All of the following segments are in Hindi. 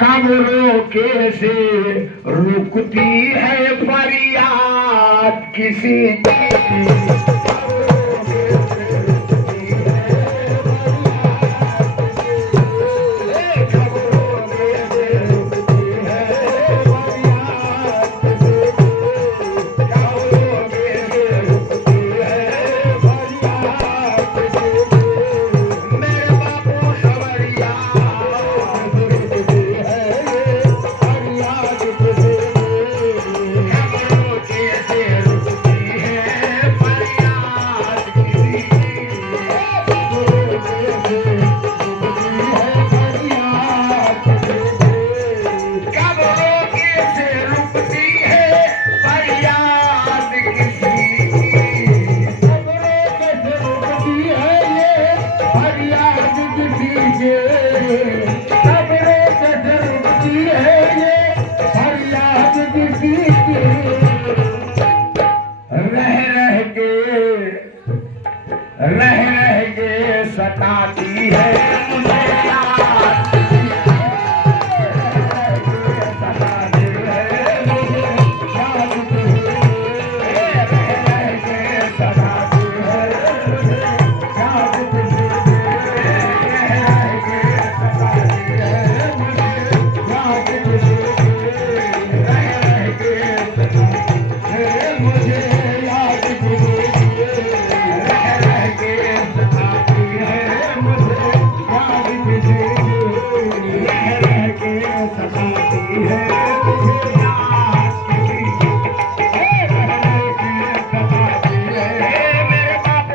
कब रोके से रुकती है फरियाद किसी की। रह रह के सताती है मुझे याद सताती है मुझे याद रह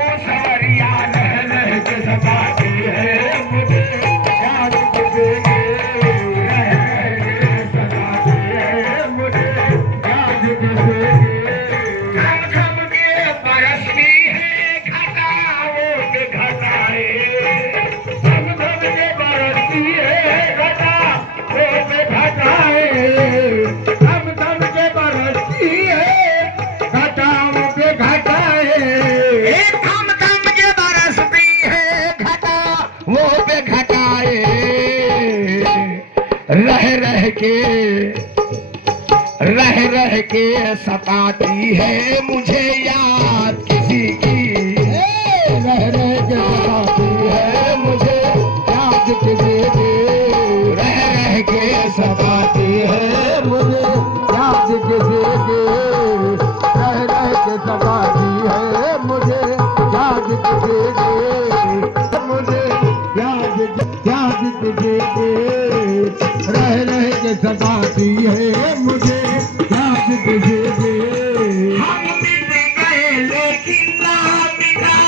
रह के सताती है मुझे याद रह रह के सताती है मुझे याद रह रह के सताती है मुझे याद रह रह के सताती है मुझे याद किसी की। रह रह के सताती है मुझे याद किसी की। रह रह के सताती है मुझे याद किसी की। रह रह के सताती है मुझे याद किसी की। मुझे याद किसी की। रह रह के सताती है मुझे याद तुझे दे। हम मिट गए लेकिन ना मिटा।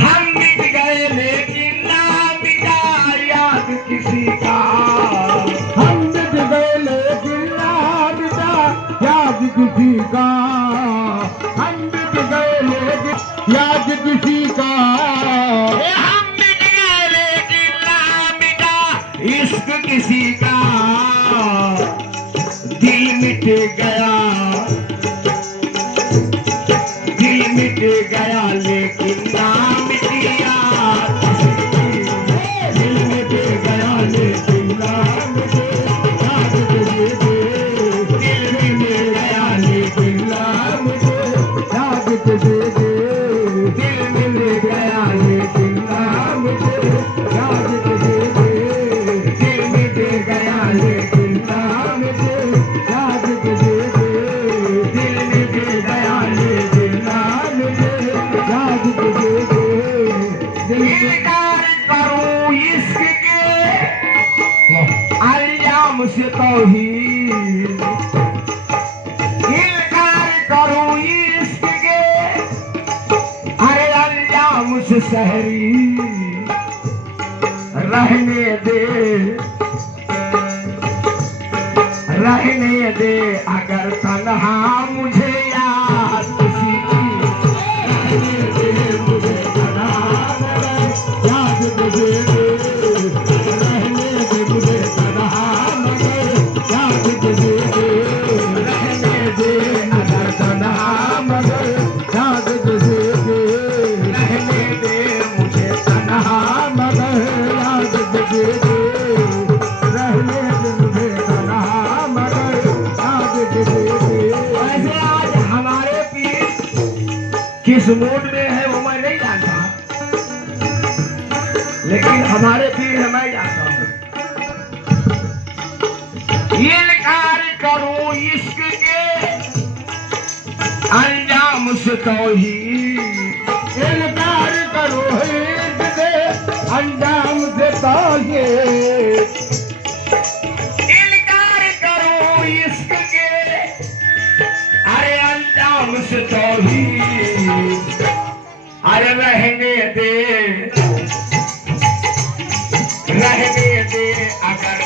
हम मिट गए लेकिन ना मिटा याद किसी का। हम मिट गए लेकिन ना मिटा याद किसी का। हम मिट गए लेकिन याद किसी का। इश्क किसी का दिल मिट गया। दिल मिट गया लेकिन ना मिटी याद किसी की। दिल मिट गया लेकिन ना मिटी याद किसी की। दिल मिट गया लेकिन ना मिटी याद किसी की। दिल मिट गया लेकिन ना मिटी याद किसी की। मुझसे तौहीद इनकार करूं इश्क के। अरे अल्लाह मुझसे सहरी रहने दे अगर तन्हा मुझे याद किसी की। रहने दे मुझे तन्हा याद मुझे दे। रहने दे मुझे तन्हा याद तुझे दे। रहने दे अगर तन्हा मगर याद तुझे दे। रहने दे मुझे तन्हा मगर याद तुझे दे। किस मूड में है वो मैं नहीं जानता, लेकिन हमारे पीर है मैं जानता हूँ। इनकार करूं इश्क के अंजाम से तौहीद, इनकार करूं इश्क के अंजाम से तौहीद, इनकार करूं इश्क के अरे अंजाम से तौहीद। अरे रहने दे अगर